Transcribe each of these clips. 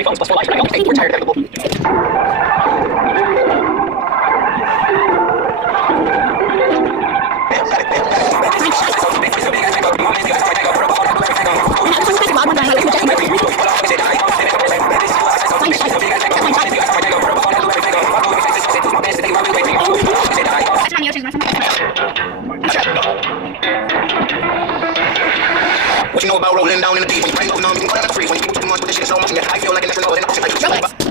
3 phones plus 4 lives. Okay, we're tired. What you know about rolling down in the deep? When you bring up numb, you can put it on the free. When you move too much with this shit so much, I feel like an astronaut in the ocean. I just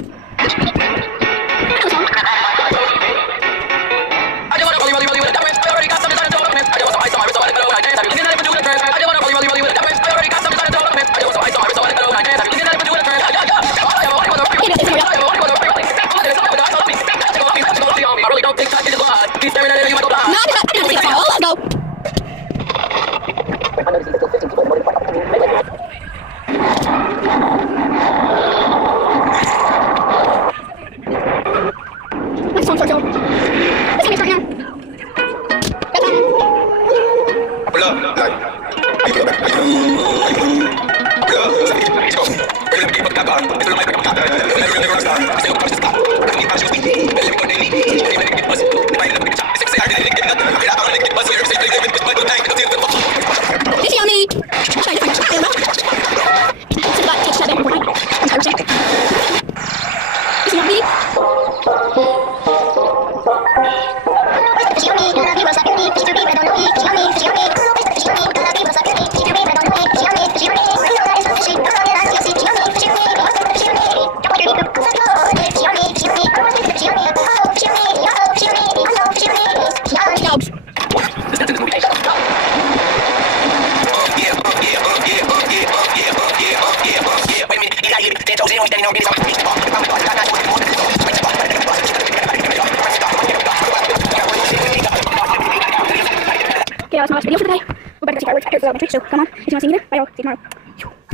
Okay, that was my last video for today. We're about to go see fireworks after the elementary, so come on. If you want to see me there, bye all. See you tomorrow.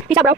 Peace out, bro.